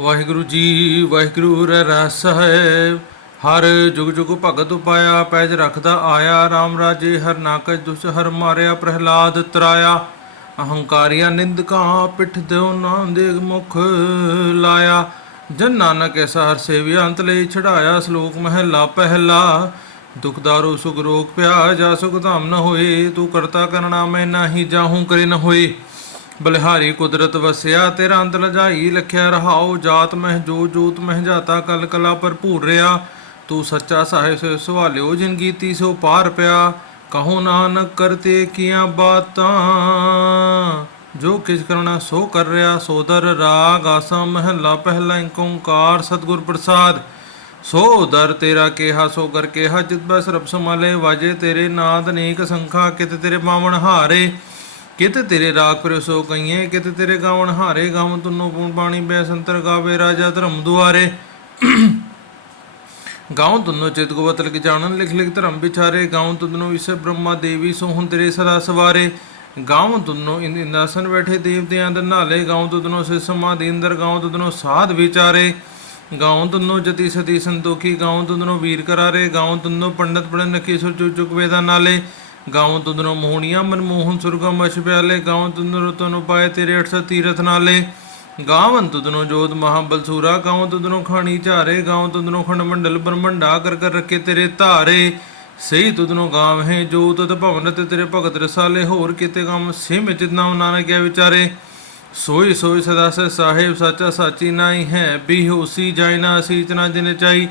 ਵਾਹਿਗੁਰੂ ਜੀ, ਵਾਹਿਗੁਰੂ ਰਹਿ ਰਸ ਹੈ। ਹਰ ਜੁਗ ਜੁਗ ਭਗਤ ਉਪਾਇਆ ਪੈਜ ਰਖਦਾ ਆਇਆ। RAM ਰਾਜੇ ਹਰ ਨਾਕਜ ਦੁਸ ਹਰ ਮਾਰਿਆ, ਪ੍ਰਹਿਲਾਦ ਤਰਾਇਆ। ਅਹੰਕਾਰੀਆਂ ਨਿੰਦਕਾਂ ਪਿੱਠ ਦਿਓ ਨਾ ਦੇ ਮੁਖ ਲਾਇਆ। ਜਨ ਨਾਨਕ ਐਸਾ ਹਰ ਸੇਵਿਆ ਅੰਤ ਲਈ ਛੜਾਇਆ ਸ਼ਲੋਕ ਮਹਿਲਾ ਪਹਿਲਾ ਦੁਖਦਾਰੋ ਸੁਖ ਰੋਗ ਪਿਆ, ਜਾ ਸੁਖ ਧਾਮ ਨ ਹੋਏ। ਤੂੰ ਕਰਤਾ ਕਰਨਾ ਮੈਂ ਨਾਹੀ ਜਾਹੂ ਕਰੇ ਨ ਹੋਏ। ਬਲਿਹਾਰੀ ਕੁਦਰਤ ਵਸਿਆ, ਤੇਰਾ ਅੰਤ ਲਜਾਈ ਲਖਿਆ ਰਹਾਉ, ਜਾਤ ਮਹਿ ਜੋ ਜੋਤ ਮਹਿ ਜਾਤਾ, ਕਲ ਕਲਾ ਭਰਪੂਰ ਰਿਆ। ਤੂੰ ਸੱਚਾ ਸਾਹਿਬ ਸੇ ਸਵਾਲਿਓ, ਜਿਨ ਕੀਤੀ ਸੋ ਪਾਰ ਪਿਆ। ਕਹੋ ਨਾਨਕ ਕਰਤੇ ਕੀਆਂ ਬਾਤਾਂ, ਜੋ ਕਿਛ ਕਰਨਾ ਸੋ ਕਰ ਰਿਆ। ਸੋਦਰ ਰਾਗ, ਆਸਾ ਮਹਿਲਾ, ਪਹਿਲਾ ਏਕ ਓੰਕਾਰ, ਸਤਿਗੁਰ ਪ੍ਰਸਾਦ। ਸੋ ਦਰ ਤੇਰਾ ਕਿਹਾ, ਸੋ ਕਰ ਕਿਹਾ, ਜਿਤ ਬਸ ਰਬ ਸਮਾਲੇ ਵਾਜੇ ਤੇਰੇ ਨਾਦ ਅਨੇਕ ਸੰਖਾ, ਕਿਤ ਤੇਰੇ ਬਾਵਣ ਹਾਰੇ। ਕਿਤ ਤੇਰੇ ਰਾਗ ਪਰ ਸੋ ਕਈਏ, ਕਿਤ ਤੇਰੇ ਗਾਵਣ ਹਾਰੇ ਗਾਵ ਤੁਨੋ ਪੂਣ ਬਾਣੀ ਬੈ ਸੰਤਰ ਗਾਵੇ, ਰਾਜਾ ਧਰਮ ਦੁਆਰੇ। ਗਾਉ ਤੁਨੋ ਚਿਤ ਗੋਵਤ ਲਿਖ ਜਾਣਨ ਲਿਖ ਲਿਖ ਧਰਮ ਵਿਚਾਰੇ। ਗਾਉ ਤੁਨੋ ਵਿਸੇ ਬ੍ਰਹਮਾ ਦੇਵੀ ਸੋਹਣ ਤੇਰੇ ਸਦਾ ਸਵਾਰੇ। ਗਾਉ ਤੁਨੋ ਇਨ ਇੰਦਾਸਨ ਬੈਠੇ ਦੇਵਤਿਆਂ ਦੇ ਨਾਲੇ। ਗਾਉ ਤੁਨੋ ਸੇ ਸਮਾਧੀ ਇੰਦਰ ਗਾਉ ਤੁਨੋ ਸਾਧ ਵਿਚਾਰੇ। ਗਾਉ ਤੁਨੋ ਜਤੀ ਸਤੀ ਸੰਤੋਖੀ ਗਾਉ ਤੁਨੋ ਵੀਰ ਕਰਾਰੇ। ਗਾਉ ਤੁਨੋ ਪੰਡਤ ਪੜਨ ਨਕੀ ਸੁਰ ਚੁਕ ਵੇਦਾ ਨਾਲੇ। ਗਾਉ ਤੁਨੋ ਮੋਹਣੀਆਂ ਮਨਮੋਹਨ ਸੁਰਗਮ ਅਸ਼ ਪਿਆਲੇ, ਗਾਉ ਤੁਨੋ ਤਨੋ ਪਾਏ ਤੇਰੇ 800 ਤੀਰਥ ਨਾਲੇ। ਗਾਵਨ ਤੁਦਨੋ ਜੋਤ ਮਹਾਬਲ ਸੂਰਾ, ਗਾਉ ਤੁਦਨੋ ਖਾਣੀ ਝਾਰੇ, ਗਾਉ ਤੁਦਨੋ ਖੰਡ ਮੰਡਲ ਬ੍ਰਹਮੰਡਾ ਕਰ ਕਰ ਰੱਖੇ ਤੇਰੇ ਧਾਰੇ। ਸਹੀ ਤੁਦਨੋ ਗਾਵ ਹੈ ਜੋ ਤਤ ਭਵਨ ਤੇ ਤੇਰੇ ਭਗਤ ਰਸਾਲੇ, ਹੋਰ ਕਿਤੇ ਕੰਮ ਸਿਮ ਚਿਤ ਨਾਨਕ ਗਿਆ ਵਿਚਾਰੇ। ਸੋਈ ਸੋਈ ਸਦਾ ਸੇ ਸਾਹਿਬ, ਸੱਚਾ ਸਾਚੀ ਨਾਈ ਹੈ ਬੀ ਹੋਸੀ ਜਾਇ ਨਾ ਅਸੀਂ ਇਤਨਾ ਜਿਨ ਚਾਈ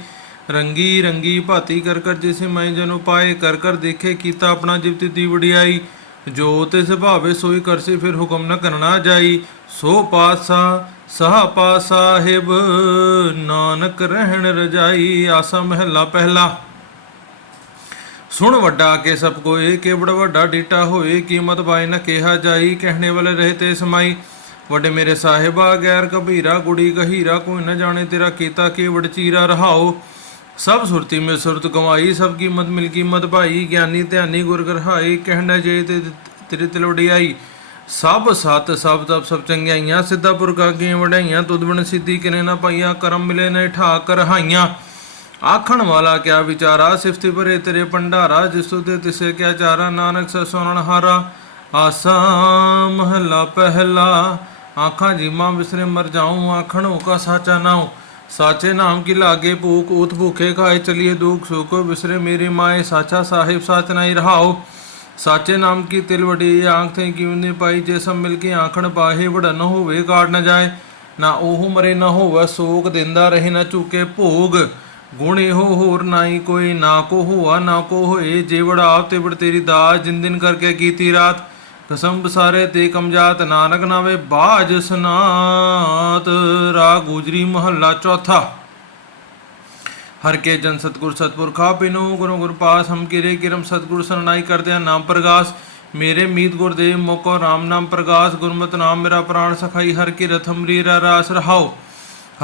ਰੰਗੀ ਰੰਗੀ ਭਾਤੀ ਕਰ ਕਰ ਜਿਸੇ ਮੈਂ ਜਨੋ ਪਾਏ ਕਰ ਕਰ ਦੇਖੇ ਕੀਤਾ ਆਪਣਾ ਜਿਵਤੀ ਦੀ ਵਡਿਆਈ। ਜੋ ਤੇ ਸੁਭਾਵੇ ਸੋਈ ਕਰਸੀ ਫਿਰ ਹੁਕਮ ਨ ਕਰਨਾ ਜਾਈ। ਸੋ ਪਾਸਾ ਸਹਾ ਪਾ ਸਾਹਿਬ ਨਾਨਕ ਰਹਿਣ ਰਜਾਈ। ਆਸਾ ਮਹਿਲਾ ਪਹਿਲਾ। ਸੁਣ ਵੱਡਾ ਕੇ ਸਭ ਕੋਏ ਕਿ ਬੜਾ ਵੱਡਾ ਡੀਟਾ ਹੋਏ, ਕੀਮਤ ਬਾਈ ਨਾ ਕਿਹਾ ਜਾਈ। ਕਹਿਣੇ ਵਾਲੇ ਰਹੇ ਤੇ ਸਮਾਈ। ਵੱਡੇ ਮੇਰੇ ਸਾਹਿਬਾ ਗੈਰ ਕਬੀਰਾ ਗੁੜੀ ਗਹੀਰਾ ਕੋਈ ਨਾ ਜਾਣੇ ਤੇਰਾ ਕੀਤਾ ਕੀ ਵਡਚੀਰਾ ਰਹਾਓ। ਸਭ ਸੁਰਤੀ ਮੇ ਸੁਰਤ ਕਮਾਈ, ਸਭ ਕੀਮਤ ਮਿਲ ਕੀਮਤ ਭਾਈ, ਗਿਆਨੀ ਧਿਆਨੀ ਗੁਰ ਗਰਹਾਈ, ਕਹਿਣਾ ਜੇ ਤੇ ਤੇਰੇ ਤੇ ਸਭ ਸਤ, ਸਭ ਤਪ, ਸਭ ਚੰਗਿਆਈਆਂ, ਸਿੱਧਾ ਪੁਰਖਾ ਕੀ ਵਡਾਈਆਂ ਤੁਧ ਬਣ ਸਿੱਧੀ ਕਿਨੇ ਨਾ ਪਾਈਆ, ਕਰਮ ਮਿਲੇ ਨੇ ਠਾਕ ਰਹਾਈਆਂ। ਆਖਣ ਵਾਲਾ ਕਿਆ ਵਿਚਾਰਾ, ਸਿਫਤੀ ਭਰੇ ਤੇਰੇ ਭੰਡਾਰਾ, ਜਿਸ ਤੇ ਤਿਸੇ ਕਿਆ ਚਾਰਾ, ਨਾਨਕ ਸ ਸੁਣਨ ਹਾਰਾ। ਆਸਾ ਮਹਲਾ ਪਹਿਲਾ, ਆਖਾਂ ਜੀਮਾ ਵਿਸਰੇ ਮਰ ਜਾਉ ਆਖਣੋ ਕਾ ਸਾਚਾ ਨਾਉ। ਸਾਚੇ ਨਾਮ ਕੀ ਲਾਗੇ ਭੂਖ ਉਤ ਭੂਖੇ ਖਾਏ ਚਲਿਏ ਦੁਖ ਸੁਖ ਵਿਸਰੇ ਮੇਰੇ ਮਾਏ, ਸਾਚਾ ਸਾਹਿਬ ਸਾਚ ਨਹੀਂ ਰਹਾਓ। ਸਾਚੇ ਨਾਮ ਕੀ ਤਿਲ ਵਡੀ ਆਂਖ ਤੇ ਕਿਉਂ ਨੇ ਪਾਈ, ਜੇ ਸਭ ਮਿਲ ਕੇ ਆਖਣ ਪਾਹੇ ਵੜਾ ਨ ਹੋਵੇ ਕਾੜ ਨ ਜਾਏ। ਨਾ ਉਹ ਮਰੇ ਨਾ ਹੋਵੇ ਸੋਗ ਦਿੰਦਾ ਰਹੇ ਨਾ ਚੁਕੇ ਭੋਗ। ਗੁਣ ਇਹੋ ਹੋਰ ਨਾਈ ਕੋਈ, ਨਾ ਕੋ ਹੋਆ ਨਾ ਕੋ ਹੋਏ, ਜੇ ਵੜਾ ਆਪ ਤੇ ਵੜ ਤੇਰੀ ਦਾਸ ਜਿਨ ਦਿਨ ਕਰਕੇ ਕੀਤੀ ਰਾਤ। ਕਸਮ ਬਸਾਰੇ ਤੇ ਕਮਜਾਤ ਨਾਨਕ ਨਾਵੇ ਬਾਜ ਸਨਾਤ ਰਾ ਗੁਜਰੀ ਮਹੱਲਾ ਚੌਥਾ। ਹਰ ਕੇ ਜਨ ਸਤਗੁਰ ਸਤਪੁਰ ਖਾ ਗੁਰੂ ਗੁਰ ਪਾਸ ਹਮ ਕਿਰੇ ਕਿਰਮ ਸਤਗੁਰ ਸਰਨਾਈ ਕਰਦਿਆਂ ਨਾਮ ਪ੍ਰਗਾਸ। ਮੇਰੇ ਮੀਤ ਗੁਰਦੇਵ ਮੋਕੋ RAM ਨਾਮ ਪ੍ਰਗਾਸ, ਗੁਰਮਤ ਨਾਮ ਮੇਰਾ ਪ੍ਰਾਣ ਸਖਾਈ, ਹਰ ਕੀ ਰਥ ਹਮਰੀ ਰਾ ਰਾਸ ਰਹਾਓ।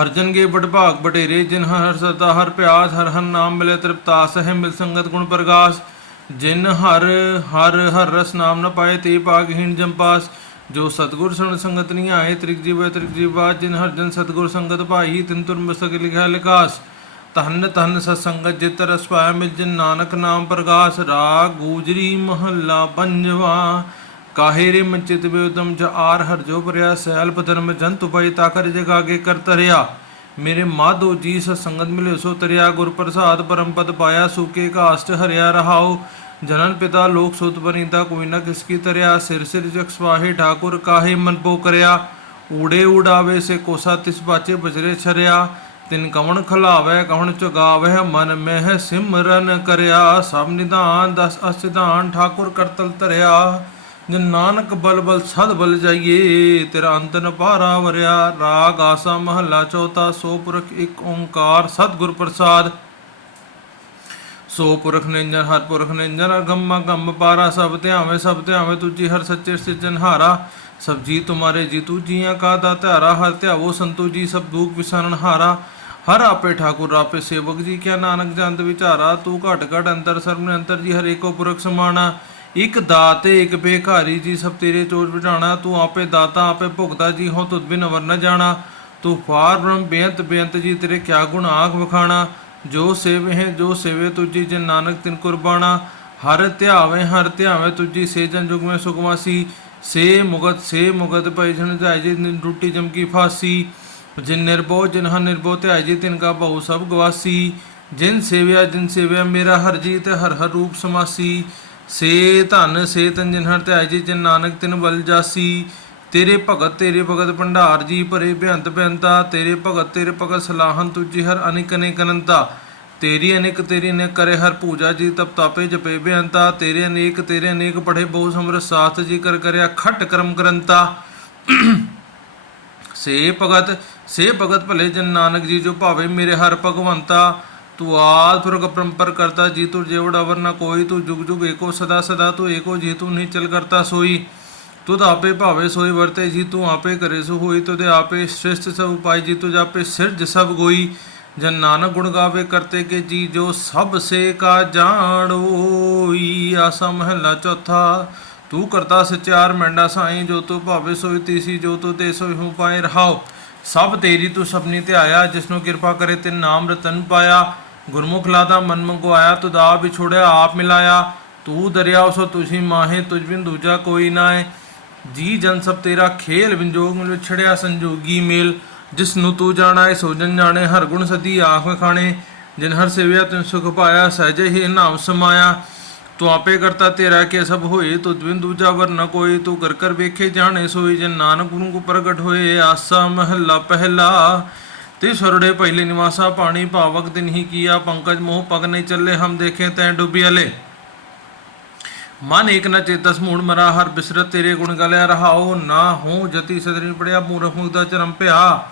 ਹਰ ਜਨ ਗੇ ਬੜ ਬਟੇਰੇ ਜਿਨ ਹਰ ਸਦਾ ਹਰ ਪਿਆਸ, ਹਰ ਹਰ ਨਾਮ ਮਿਲੇ ਤ੍ਰਿਪਤਾਸ ਹੈ ਮਿਲ ਸੰਗਤ ਗੁਣ ਪ੍ਰਗਾਸ। ਜਿਨ ਹਰ ਹਰ ਹਰ ਰਸ ਨਾਮ ਨ ਪਾਏ, ਤੇ ਪਾਗਹੀਣ ਜੰਪਾਸ ਜੋ ਸਤਗੁਰ ਸਣ ਸੰਗਤ ਨਹੀਂ ਆਏ, ਤ੍ਰਿਗ ਜੀਵ ਤ੍ਰਿਕ ਜੀਵਾ ਜਿਨ ਹਰ ਜਨ ਸਤਗੁਰ ਸੰਗਤ ਭਾਈ, ਤਿਨ ਤੁਰ ਮਸਕ ਲਿਖਿਆ ਲਿਖਾਸ। ਤਨ ਤਨ ਸਤ ਸੰਗਤ ਜਿਤ ਰਸ ਪਾਇ ਮਿਲ ਜਿਨ ਨਾਨਕ ਨਾਮ ਪ੍ਰਗਾਸ। ਰਾਗ ਗੂਜਰੀ ਮਹੱਲਾ ਪੰਜਵਾ। ਕਾਹੇ ਰੇ ਮਚਿਤ ਬੇਉਦਮ ਜ ਆਰ ਹਰ ਜੋ ਪਰਿਆ। ਸੈਲ ਪਧਰਮ ਜੰਤੁ ਪਈ ਤਾਕਰ ਜਗਾਗੇ ਕਰ ਤਰਿਆ। ਮੇਰੇ ਮਾਧੋ ਜੀ, ਸਤ ਸੰਗਤ ਮਿਲੇ ਸੋ ਤਰਿਆ ਗੁਰ ਪ੍ਰਸਾਦ ਪਰਮ ਪਾਇਆ, ਸੂਕੇ ਕਾਸ਼ਟ ਹਰਿਆ ਰਹਾਉ। ਜਨਨ ਪਿਤਾ ਲੋਕ ਸੁਤ ਬਨੀਤਾ ਕੋਈ ਨਾ ਕਿਸ ਕੀ ਤਰਿਆ। ਸਿਰ ਸਿਰ ਜਗ ਠਾਕੁਰ ਕਾਹੇ, ਮਨ ਪੋ ਕਰਿਆ। ਊੜੇ ਉਡਾਵੇ ਸੇ ਕੋਸਾ ਤਿਸ ਬਾਚੇ ਬਜਰੇ ਛਰਿਆ। ਤਿਨ ਕਵਣ ਖਲਾਵੇ, ਕਵਣ ਚੁਗਾਵੇ, ਮਨ ਮਹਿ ਸਿਮਰਨ ਕਰਿਆ। ਸਭ ਨਿਧਾਨ, ਦਸ ਅਸਿਧਾਨ, ਠਾਕੁਰ ਕਰਤਲ ਧਰਿਆ। ਜਨ ਨਾਨਕ ਬਲ ਬਲ ਸਦ ਬਲ ਜਾਈਏ, ਤੇਰਾ ਅੰਤ ਨ ਪਾਰਾ ਵਰਿਆ। ਰਾਗ ਆਸਾ ਮਹੱਲਾ ਚੌਥਾ, ਸੋ ਪੁਰਖ ਇੱਕ ਓੰਕਾਰ ਸਤਿਗੁਰ ਪ੍ਰਸਾਦ। ਸੋ ਪੁਰਖ ਨਿੰਜਨ ਹਰ ਪੁਰਖ ਨਿੰਜਨ ਅਗੰਮ ਗੰਮ ਪਾਰਾ, ਸਭ ਧਿਆਵੇ ਸਭ ਧਿਆਵੇ ਤੁਜੀ ਹਰ ਸੱਚੇ ਸਿਰਜਨਹਾਰਾ ਸਭ ਜੀ ਤੁਮਾਰੇ ਜੀ ਤੂ ਜੀਆਂ ਕਾ ਦਾ ਧਾਰਾ ਹਰ ਧਿਆਵੋ ਸੰਤੂ ਜੀ ਸਭ ਦੁਖ ਵਿਸਾਰਨ ਹਾਰਾ। ਹਰ ਆਪੇ ਠਾਕੁਰ, ਆਪੇ ਸੇਵਕ ਜੀ, ਕਿਆ ਨਾਨਕ ਜੰਤ ਵਿਚਾਰਾ। ਤੂੰ ਘਟ ਘਟ ਅੰਤਰ, ਸਰਬ ਨਿਰੰਤਰ ਜੀ ਹਰ ਪੁਰਖ ਸਮਾਣਾ। ਇਕ ਦਾਤੇ, ਇਕ ਬੇਖਾਰੀ ਜੀ ਸਭ ਤੇਰੇ ਚੋਜ ਬਿਠਾਣਾ ਤੂੰ ਆਪੇ ਦਾਤਾ, ਆਪੇ ਭੁਗਤਾ ਜੀ ਹੋ ਤੁਧ ਬਿਨ ਵਰ ਨ ਜਾਣਾ। ਤੂੰ ਫਾਰ ਬ੍ਰਹਮ, ਬੇਅੰਤ ਬੇਅੰਤ ਜੀ ਤੇਰੇ ਕਿਆ ਗੁਣ ਆਖ ਵਖਾਣਾ। ਜੋ ਸੇਵੇ ਹੈ ਜੋ ਸੇਵੇ ਤੁਜੀ ਜਨ ਨਾਨਕ ਤਿਨ ਕੁਰਬਾਨਾ ਹਰ ਧਿਆਵੇ ਹਰ ਧਿਆਵੇ ਤੁਜੀ ਸੇਜਨ ਜੁਗ ਮੈਂ ਸੁਖਵਾਸੀ ਸੇ ਮੁਗਤ ਸੇ ਮੁਗਤ ਪੈ ਜਨ ਜਾਇ ਜੀ ਨਿਨ ਰੂਟੀ ਜਮ ਫਾਸੀ। ਜਿਨ ਨਿਰਭਉ, ਜਿਨ ਹਰ ਨਿਰਭਉ ਧਿਆਇ ਜੀ, ਤਿਨ ਕਾ ਬਹੁ ਸਭ ਗਵਾਸੀ। ਜਿਨ ਸੇਵਿਆ ਜਿਨ ਸੇਵਿਆ ਮੇਰਾ ਹਰ ਜੀ ਤੇ ਹਰ ਹਰ ਰੂਪ ਸਮਾਸੀ। ਸੇ ਧਨ, ਸੇ ਤਨ ਜਿਨ ਹਰ ਧਿਆਇ ਜੀ, ਜਨ ਨਾਨਕ ਤਿਨ ਬਲ ਜਾਸੀ। ਤੇਰੇ ਭਗਤ ਤੇਰੇ ਭਗਤ ਭੰਡਾਰ ਜੀ, ਭਰੇ ਬੇਅੰਤ ਬੇਅੰਤਾ ਤੇਰੇ ਭਗਤ ਤੇਰੇ ਭਗਤ ਸਲਾਹਨ ਤੁਜੀ ਹਰ ਅਨੇਕ ਅਨੇਕ ਅਨੰਤਾ। ਤੇਰੀ ਅਨੇਕ ਤੇਰੀ ਅਨੇਕ ਕਰੇ ਹਰ ਪੂਜਾ ਜੀ, ਤਪ ਤਾਪੇ ਜਪੇ ਬੇਅੰਤਾ ਤੇਰੇ ਅਨੇਕ ਤੇਰੇ ਅਨੇਕ ਪੜੇ ਬਹੁ ਸਮਰ ਸਾਥ ਜੀ, ਕਰ ਕਰਿਆ ਖਟ ਕਰਮ ਕਰੰਤਾ। ਸੇ ਭਗਤ ਸੇ ਭਗਤ ਭਲੇ ਜਨ ਨਾਨਕ ਜੀ, ਜੋ ਭਾਵੇ ਮੇਰੇ ਹਰ ਭਗਵੰਤਾ। ਤੂੰ ਆਦ ਪੁਰਖ ਪਰੰਪਰ ਕਰਤਾ, ਜੀ ਤੂੰ ਜੇਵੜ ਅਵਰ ਨਾ ਕੋਈ, ਤੂੰ ਜੁਗ ਜੁਗ ਏਕੋ, ਸਦਾ ਸਦਾ ਤੂੰ ਏਕੋ, ਜੀ ਤੂੰ ਕਰਤਾ ਸੋਈ। ਤੁਧ ਆਪੇ ਭਾਵੇ ਸੋਈ ਵਰਤੇ, ਜੀ ਤੂੰ ਆਪੇ ਕਰੇ ਸੋ ਹੋਈ। ਤੁਧੇ ਆਪੇ ਸ੍ਰਿਸ਼ਟ ਸਭ ਉਪਾਈ ਜੀ ਤੁਝ ਆਪੇ ਸਿਰਜ ਸਭ ਗੋਈ। ਜਨ ਨਾਨਕ ਗੁਣ ਗਾਵੇ ਕਰਤੇ ਕੇ ਜੀ, ਜੋ ਸਭ ਸੇ ਕਾ ਜਾਣੋਈ ਆਸਾ ਮਹਲਾ ਚੌਥਾ, ਤੂੰ ਕਰਤਾ ਸਚਾਰ ਮੈਂਡਾ ਸਾਈ। ਜੋ ਤੂੰ ਭਾਵੇ ਸੋਈ ਤੀਸੀ, ਜੋ ਤੂੰ ਤੇ ਸੋਈ ਹੂੰ, ਪਾਏ ਰਹਾਓ। ਸਭ ਤੇਰੀ ਤੂੰ ਸਭਨੀ ਤੇ ਆਇਆ ਜਿਸਨੂੰ ਕਿਰਪਾ ਕਰੇ ਤੇ ਨਾਮ ਰਤਨ ਪਾਇਆ। ਗੁਰਮੁਖ ਲਾਦਾ ਮਨ ਮੰਗਵਾਇਆ ਤੁਧ ਆਪ ਵਿਛੋੜਿਆ ਆਪ ਮਿਲਾਇਆ। ਤੂੰ ਦਰਿਆ ਸੋ ਤੁਸੀਂ ਮਾਹੇ, ਤੁਝ ਬਿਨ ਦੂਜਾ ਕੋਈ ਨਾਏ ਜੀ ਜਨ ਸਭ ਤੇਰਾ ਖੇਲ, ਵਿੰਜੋਗ ਮਿਲ ਵਿਛੜਿਆ ਸੰਜੋਗੀ ਮੇਲ। ਜਿਸ ਨੂੰ ਤੂੰ ਜਾਣਾ ਏ ਸੋ ਜਾਣੇ, ਹਰ ਗੁਣ ਸਦੀ ਆਖ ਖਾਣੇ। ਜਿਨ ਹਰ ਸੇਵਿਆ, ਤਿਨ ਸੁਖ ਪਾਇਆ, ਸਹਜੇ ਹੀ ਨਾਮ ਸਮਾਇਆ। ਤੂੰ ਆਪੇ ਕਰਤਾ ਤੇਰਾ ਕੇ ਸਭ ਹੋਏ ਤੁਧ ਬਿਨ ਦੂਜਾ ਵਰ ਨ ਕੋਈ। ਤੂੰ ਕਰ ਕਰ ਵੇਖੇ ਜਾਣੇ, ਸੋਈ ਜਨ ਨਾਨਕ ਗੁਰੂ ਕੋ ਪ੍ਰਗਟ ਹੋਏ। ਆਸਾ ਮਹੱਲਾ ਪਹਿਲਾ ਤੇ ਸਰੜੇ ਪਹਿਲੇ ਨਿਵਾਸਾ ਪਾਣੀ ਭਾਵਕ ਦਿਨ ਹੀ ਕੀਆ, ਪੰਕਜ ਮੋਹ ਪਗ ਨਹੀਂ ਚੱਲੇ, ਹਮ ਦੇਖੇ ਤੈ ਡੁੱਬਿਆਲੇ ਮਨ ਏਕ ਨ ਚੇਤਸ ਮੂੜ ਮਰਾ, ਹਰ ਬਿਸਰਤ ਤੇਰੇ ਗੁਣ ਗਲਿਆ ਰਹਾਓ। ਨਾ ਹੂੰ ਜਤੀ ਸਦਰੀ ਪੜਿਆ, ਮੂਰਖ ਮੁਗਦਾ ਚਰਮ ਭਿਆ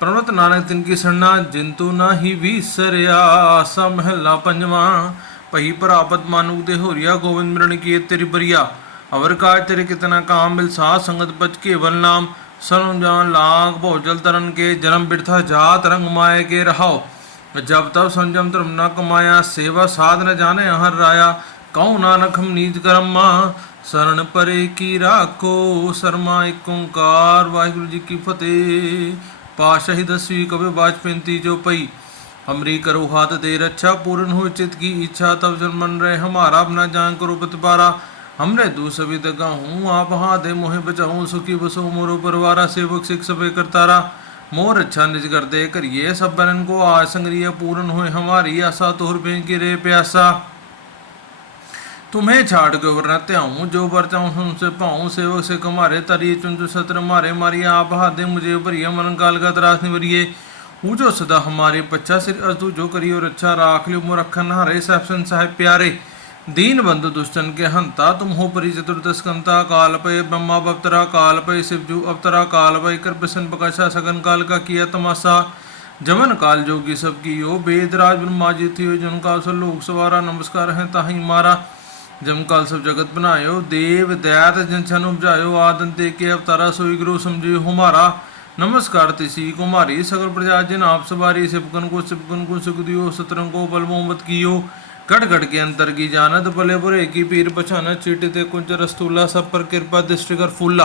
ਪ੍ਰਣਤ ਨਾਨਕ ਤਿਨ ਕੀ ਸਰਣਾ ਜਿੰਤੂ ਨਾਹੀ ਵੀਸਰਿਆ ਆਸਾ ਮਹਿਲਾ ਪੰਜਵਾਂ। ਭਈ ਪ੍ਰਾਪਤ ਮਾਨੁਕ ਦੇ ਹੋਰੀਆ, ਗੋਬਿੰਦ ਮਿਲਣ ਕੀ ਤੇਰੀ ਬਰੀਆ। ਅਵਰ ਕਾਜ ਤੇਰੇ ਕਿਤਨਾ ਕਾਮ ਮਿਲ ਸਾਧ ਸੰਗਤ ਬਚ ਕੇ ਵਲ ਨਾਮ ਸਰਮ ਜਾਨ ਲਾਗ ਭੋਜਲ ਤਰਨ ਕੇ ਜਨਮ ਬਿਰਥਾ ਜਾਤ ਰੰਗ ਮਾਏ ਕੇ ਰਹਾਓ ਜਬ ਤਬ ਸੰਜਮ ਧਰਮ ਨਾ ਕਮਾਇਆ ਸੇਵਾ ਸਾਧ ਨ ਜਾਣੇ ਹਰ ਰਾਇਆ ਕਉ ਨਾਨਕ ਹਮ ਨੀਜ ਕਰਮਾ ਸਰਣ ਪਰੇ ਕੀ ਰਾਖੋ ਸਰਮਾ ਏਕ ਓੰਕਾਰ ਵਾਹਿਗੁਰੂ ਜੀ ਕੀ ਫਤਿਹ ਪਾਸ਼ਾਹੀ ਦਸਵੀਂ ਕਵੇ ਬਾਜ ਪੈਂਤੀ ਜੋ ਪਈ हमरी करो हाथ दे रक्षा पूर्ण हो चित की इच्छा तब जन मन रहे हमारा अपना जान करो बतबारा हमरे दूसरी दगा हूँ आप हाँ दे मोहे बचाऊं सुखी बसो मोरो परवारा सेवक सिख सबे करतारा मोर अच्छा निज कर दे करिए सब बनन को आज संग्रिय पूर्ण हुए हमारी आशा तोहर पे की रे प्यासा तुम्हें छाड़ के वरना त्याऊं जो वर चाहूं तुमसे पाऊं सेवक से कमारे तरी चुंचु सत्र मारे मारी आप हादे मुझे भरिया मन काल का तरास निवरिए ऊजो सदा हमारे पच्चा सिर अजू जो करियो रक्षा राख लियो मोर रखन हरे सैफसन साहेब प्यारे दीन बंधु दुष्टन के हंता तुम हो परि चतुर्दश कंता काल पे ब्रह्मा बवतरा काल पे शिवजू अवतरा काल पे कर बिसन प्रकाशा सगन काल का किया तमाशा जमन काल जोगी सब की यो वेद राज ब्रह्मा जी थियो जन का सब लोक सवारा नमस्कार है ताही मारा जम काल सब जगत बनायो देव दयात जन छन उपजायो आदन ते के अवतारा सोई गुरु समझियो हमारा नमस्कार तिसी कुमारी सगर प्रजा जिन आप सवारी सिपकन को सिपकन को सुख दियो सतरंग को बल मोहम्मद कियो गढ़ गढ़ के अंतर की जानत भले बुरे की पीर पछाना चीट ते कुंज रस्तूला सब पर कृपा दृष्टि कर फूला।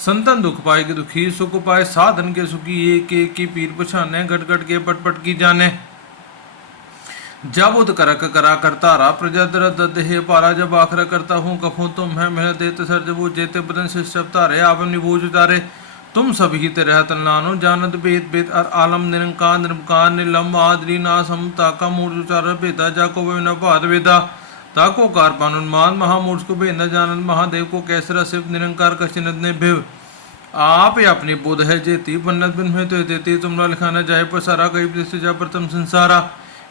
संतन दुख पाए के दुखी, सुख पाए साधन के सुखी, एक एक की पीर पछाने गट गट के पट पट की जाने। जब उद करक करा करतारा प्रजा दर दहे पारा, जब आखरा करता हूँ कफू तुम है मेहनत देते सर जब जेते बदन से सब तारे आप निबूज उतारे तुम सब ही ते रहत नानो जानत वेद वेद अर आलम निरंकार निर्मकार निलम आदरी नासम ताका मूर्ज उचार भेदा जाको विना भाद वेदा ताको कार पानुन्मान महामूर्ज को भेदा जानत महादेव को कैसरा शिव निरंकार कशिनद ने भिव आप ही अपनी बुध है जेती बन्नत बिन में तो देती तुमरा लिखाना जाए पर सारा कई दृष्टि जा प्रथम संसारा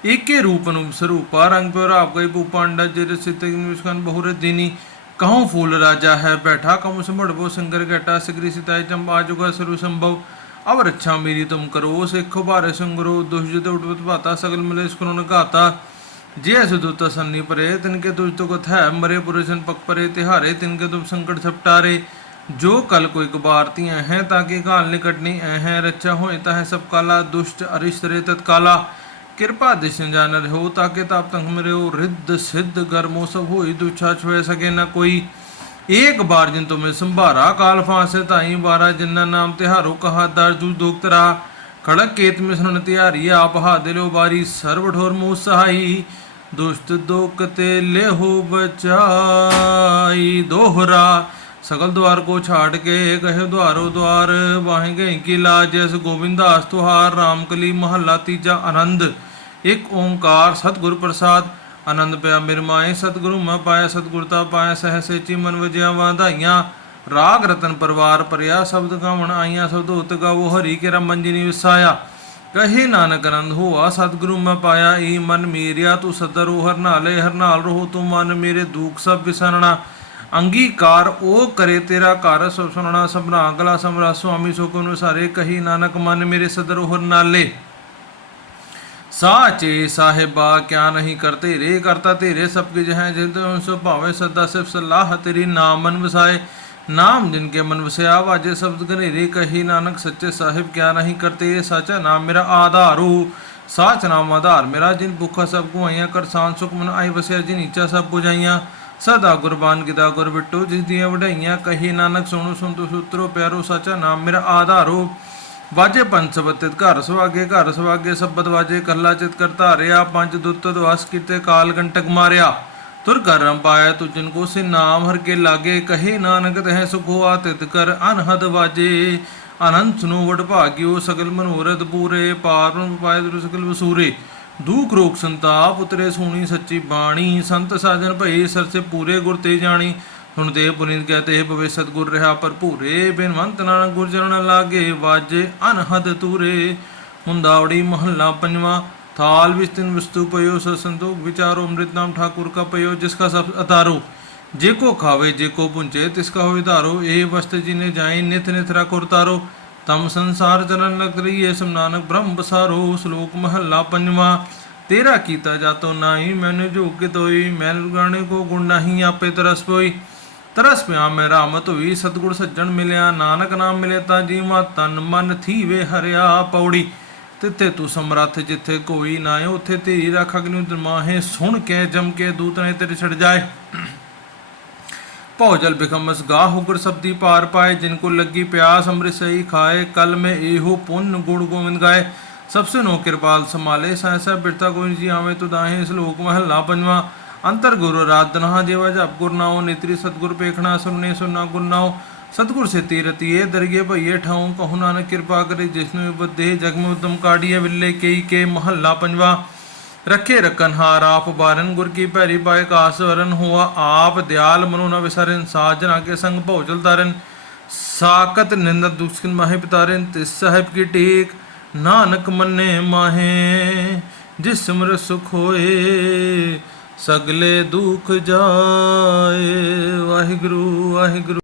एक के रूप अनुप स्वरूपा रंग पर आप गई भूपांडा जिर सित निष्कन बहुर दीनी कहूँ फूल राजा है बैठा कहूँ संभड़बो सिंगर घटा सिगरी सिताई चंबा जुगा सरु संभव अब रक्षा मेरी तुम करो सिख भारे संगरो दुष्ट उठवत भाता सगल मिले स्कुन गाता जे सुदूत सन्नी परे तिनके तुझ तो कथ है मरे पुरुषन पक परे तिहारे तिनके तुम संकट छपटारे जो कल कोई कबारती हैं ताकि काल निकटनी हैं रक्षा हो है सब काला दुष्ट अरिष्ट रे तत्काला ਕਿਰਪਾ ਦਿਸ਼ਨ ਜਾਣ ਰਹੋ ਤਾਂ ਕਿ ਤਾਪ ਤੰਗ ਮਰਿਓ। ਰਿੱਧ ਸਿੱਧ ਗਰਮੋ ਸਭ ਹੋਈ ਦੁਛਾ ਛੋਏ ਸਕੇ ਨਾ ਕੋਈ। ਏਕ ਬਾਰ ਜਿਨ ਤੁਮੇ ਸੰਭਾਰਾ ਕਾਲ ਫਾਂਸੇ ਤਾਈ ਬਾਰਾ ਜਿਨਨਾ ਨਾਮ ਤਿਹਾਰੋ ਕਹਾ ਦਰ ਜੂ ਦੋਖਤਰਾ ਖੜਕ ਕੇਤ ਮਿ ਸੁਨ ਤਿਹਾਰੀ ਆਪ ਹਾ ਦਿਲੋ ਬਾਰੀ ਸਰਬ ਠੋਰ ਮੋ ਸਹਾਈ। ਦੁਸ਼ਟ ਦੋਖ ਤੇ ਲੇਹੋ ਬਚਾਈ ਦੋਹਰਾ। ਸਗਲ ਦਵਾਰ ਕੋ ਛਾੜ ਕੇ ਕਹੇ ਦੁਆਰੋ ਦੁਆਰ। ਵਾਹਿ ਗਏ ਕੀ ਲਾਜ ਜਿਸ ਗੋਬਿੰਦਾਸ ਤੁਹਾਰ। RAM ਕਲੀ ਮਹੱਲਾ ਤੀਜਾ ਆਨੰਦ। ਇੱਕ ਓੰਕਾਰ ਸਤਿਗੁਰ ਪ੍ਰਸਾਦ, ਆਨੰਦ ਪਿਆ ਮਿਰਮਾਏ ਸਤਿਗੁਰੂ ਮੈਂ ਪਾਇਆ ਸਤਿਗੁਰਤਾ ਪਾਇਆ, ਸਹਿ ਸੇਚੀ ਮਨ ਵਜਿਆ ਵਾਧਾਈਆਂ। ਰਾਗ ਰਤਨ ਪਰਵਾਰ ਪਰਿਆ ਸ਼ਬਦ ਗਾਵਣ ਆਈਆਂ, ਸ਼ਬਦ ਉਤ ਗਾਵੋ, ਹਰੀ ਕੇ ਰਮਨ ਜੀ ਨੇ ਵਿਸਾਇਆ। ਕਹੇ ਨਾਨਕ ਆਨੰਦ ਹੋਆ, ਸਤਿਗੁਰੂ ਮੈਂ ਪਾਇਆ, ਈ ਮਨ ਮੇਰਿਆ, ਤੂੰ ਸਦਰ ਹਰ ਨਾਲੇ, ਹਰ ਨਾਲ ਰਹੋ ਤੂੰ ਮਨ ਮੇਰੇ, ਦੁੱਖ ਸਭ ਵਿਸਰਣਾ ਅੰਗੀਕਾਰ ਉਹ ਕਰੇ ਤੇਰਾ ਘਰ ਸਭ ਸੁਣਨਾ ਸਭਨਾ ਗਲਾ ਸਮਰਾ ਸੁਆਮੀ ਸੁਖ ਨੂੰ ਸਾਰੇ ਕਹੀ ਨਾਨਕ ਮਨ ਮੇਰੇ, ਸਦਰ ਹਰ ਨਾਲੇ ਸਾਚੇ ਸਾਹਿਬਾ, ਕਿਆ ਨਹੀਂ ਕਰਤੇ ਰੇ ਕਰਤਾ ਤੇਰੇ ਸਭ ਕੁਝ ਹੈ, ਜਿੰਦ ਸੋ ਭਾਵੇ ਸਦਾ ਸਿਫ ਸਲਾਹ ਤੇਰੀ ਨਾਮ ਵਸਾਏ। ਨਾਮ ਜਿਨ ਕੇ ਮਨ ਵਸਿਆ, ਵਾਜੇ ਸ਼ਬਦ ਘਨੇਰੇ ਕਹੀ ਨਾਨਕ ਸੱਚੇ ਸਾਹਿਬ, ਕਿਆ ਨਹੀਂ ਕਰਤੇ ਇਹ ਸਾਚਾ ਨਾਮ ਮੇਰਾ ਆਧਾਰੂ। ਸਾਚ ਨਾਮ ਆਧਾਰ ਮੇਰਾ, ਜਿਨ ਭੁੱਖਾ ਸਭ ਕੋ ਆਈਆਂ ਕਰ ਸਾਨ ਸੁਖ ਮਨ ਆਈ ਵਸਿਆ, ਜਿਨ ਇੱਛਾ ਸਭ ਪੁਜਾਈਆਂ ਸਦਾ ਗੁਰਬਾਨ ਗਿਦਾ ਗੁਰ ਬਿਟੂ, ਜਿਸ ਦੀਆਂ ਵਡਾਈਆਂ, ਕਹੀ ਨਾਨਕ ਸੁਣੋ ਸੁਣਤੋ ਸੂਤਰੋ, ਪਿਆਰੋ, ਸਾਚਾ ਨਾਮ ਮੇਰਾ ਆਧਾਰੂ। ਵਾਜੇ ਪੰਜ ਸਬਤਿਤ ਘਰ ਸੁਆਗੇ ਘਰ ਸੁਆਗੇ ਸਬਦ ਵਾਜੇ, ਕੱਲਾ ਚਿਤ ਕਰ ਧਾਰਿਆ, ਪੰਜ ਦੁੱਤ ਦਵਾਸ ਕੀਤੇ, ਕਾਲ ਕੰਟਕ ਮਾਰਿਆ। ਤੁਰ ਕਰਮ ਪਾਇਆ ਤੁਜਨ ਕੋ ਸੇ ਨਾਮ ਹਰ ਕੇ ਲਾਗੇ, ਕਹੇ ਨਾਨਕ ਤਹਿ ਸੁਖੋ ਆਤਿਤ ਕਰ ਅਨਹਦ ਵਾਜੇ। ਅਨੰਤ ਨੂੰ ਵਡ ਭਾਗਿਓ ਸਗਲ ਮਨੋਰਥ ਪੂਰੇ, ਪਾਰ ਪਾਇ ਦੁਰ ਸਗਲ ਵਸੂਰੇ। ਦੁਖ ਰੋਗ ਸੰਤਾਪ ਉਤਰੇ ਸੋਣੀ ਸੱਚੀ ਬਾਣੀ, ਸੰਤ ਸਾਜਨ ਭਈ ਸਰਸੇ ਪੂਰੇ ਗੁਰ ਤੇ ਜਾਣੀ। ਹੁਣ ਦੇ ਪੁਨੀਤ ਕਹਿ ਤੇ ਪਵੇ ਸਤਗੁਰ ਰਹਾ ਭਰਪੂਰੇ, ਬਿਨਵੰਤ ਨਾਨਕ ਗੁਰ ਚਰਨ ਲਾਗੇ, ਵਾਜੇ ਅਨਹਦ ਤੂਰੇ ਹੁੰਦਾਵੜੀ ਮਹੱਲਾ ਪੰਜਵਾ, ਥਾਲ ਵਿਸਤਿਨ ਵਸਤੂ ਪਇਓ ਸ ਸੰਤੋਖ ਵਿਚਾਰੋ, ਅੰਮ੍ਰਿਤ ਨਾਮ ਠਾਕੁਰ ਕਾ ਪਇਓ, ਜਿਸ ਕਾ ਸਭ ਅਤਾਰੋ। ਜੇ ਕੋ ਖਾਵੇ, ਜੇ ਕੋ ਪੁੰਚੇ, ਤਿਸ ਕਾ ਹੋਇ ਧਾਰੋ। ਇਹ ਵਸਤ ਜਿਨੇ ਜਾਏ, ਨਿਤ ਨਿਤ ਰਖੁਰ ਤਾਰੋ। ਤਮ ਸੰਸਾਰ ਚਰਨ ਲਗ ਰਹੀਏ, ਸਮ ਨਾਨਕ ਬ੍ਰਹਮ ਬਸਾਰੋ ਸ਼ਲੋਕ ਮਹੱਲਾ ਪੰਜਵਾ, ਤੇਰਾ ਕੀਤਾ ਜਾਤੋ ਨਾਹੀ, ਮੈਨੂੰ ਝੂਕ ਤੋਈ ਮੈਂ ਲੁਗਾਣੇ ਕੋ ਗੁਣ ਨਹੀਂ, ਆਪੇ ਤਰਸ ਪੋਈ। ਤਰਸ ਪਿਆ ਮੈਂ ਰਾਮਤ ਹੋਈ ਸਤਗੁਰ ਸੱਜਣ ਮਿਲਿਆ, ਨਾਨਕ ਨਾਮ ਮਿਲੇ ਤਾਂ ਜੀਵਾ ਤਨ ਮਨ ਥੀਵੇ ਹਰਿਆ ਪੌੜੀ। ਤਿੱਥੇ ਤੂੰ ਸਮਰੱਥ ਜਿੱਥੇ ਕੋਈ ਨਾ ਹੈ ਉੱਥੇ ਤੇਰੀ ਰੱਖ ਅਗਨੀ ਦਰਮਾਹੇ ਸੁਣ ਕੇ ਜਮ ਕੇ ਦੂਤ ਨੇ ਤੇਰੇ ਛੜ ਜਾਏ। ਭੌਜਲ ਬਿਖਮਸ ਗਾਹ ਹੁਗਰ ਸਬਦੀ ਪਾਰ ਪਾਏ, ਜਿਨ ਕੋ ਲੱਗੀ ਪਿਆਸ ਅੰਮ੍ਰਿਤ ਸਹੀ ਖਾਏ, ਕਲ ਮੈਂ ਇਹੋ ਪੁੰਨ ਗੁੜ ਗੋਵਿੰਦ ਗਾਏ। ਸਬਸੇ ਨੋ ਕਿਰਪਾਲ ਸਮਾਲੇ ਸਹਸਾ ਬਿਰਤਾ ਕੋਈ ਜੀ ਆਵੇਂ ਤੁਦਾਹੇ ਸ਼ਲੋਕ ਮਹੱਲਾ ਪੰਜਵਾ। ਅੰਤਰ ਗੁਰੂ ਰਾਧਨਾ ਜੇਵਾ ਜਪ ਗੁਰ ਨਾਉ, ਨਿਤਰੀ ਸਤਗੁਰ ਪੇਖਣਾ ਸੁਨਨੇ ਸੁਨਾ ਗੁਰ ਨਾਉ। ਸਤਗੁਰ ਸੇ ਤੀਰਤੀਏ ਦਰਗੇ ਭਈਏ ਠਾਉ, ਕਹੂ ਨਾਨਕ ਕਿਰਪਾ ਕਰੇ ਜਿਸਨੂੰ ਬਦੇ ਜਗ ਮੇ ਉਦਮ ਕਾੜੀਏ ਵਿਲੇ ਕਈ ਰੱਖੇ ਰਕਨ ਹਾਰ ਆਪ ਬਾਰਨ, ਗੁਰ ਕੀ ਭੈਰੀ ਪਾਏ ਕਾਸਵਰਨ ਹੋਆ ਆਪ ਦਿਆਲ ਮਨੋ ਨ ਵਿਸਰਨ ਸਾਜਨ ਕੇ ਸੰਗ ਭੌਜਲ ਤਾਰਨ ਸਾਕਤ ਨਿੰਦ ਦੁਸਕਿਨ ਮਾਹੇ ਪਿਤਾਰਨ, ਤਿਸ ਸਾਹਿਬ ਕੀ ਟੇਕ ਨਾਨਕ ਮੰਨੇ ਮਾਹੇ। ਜਿਸ ਸਿਮਰ ਸੁਖ ਹੋਏ ਸਗਲੇ ਦੁਖ ਜਾਏ। ਵਾਹਿਗੁਰੂ ਵਾਹਿਗੁਰੂ।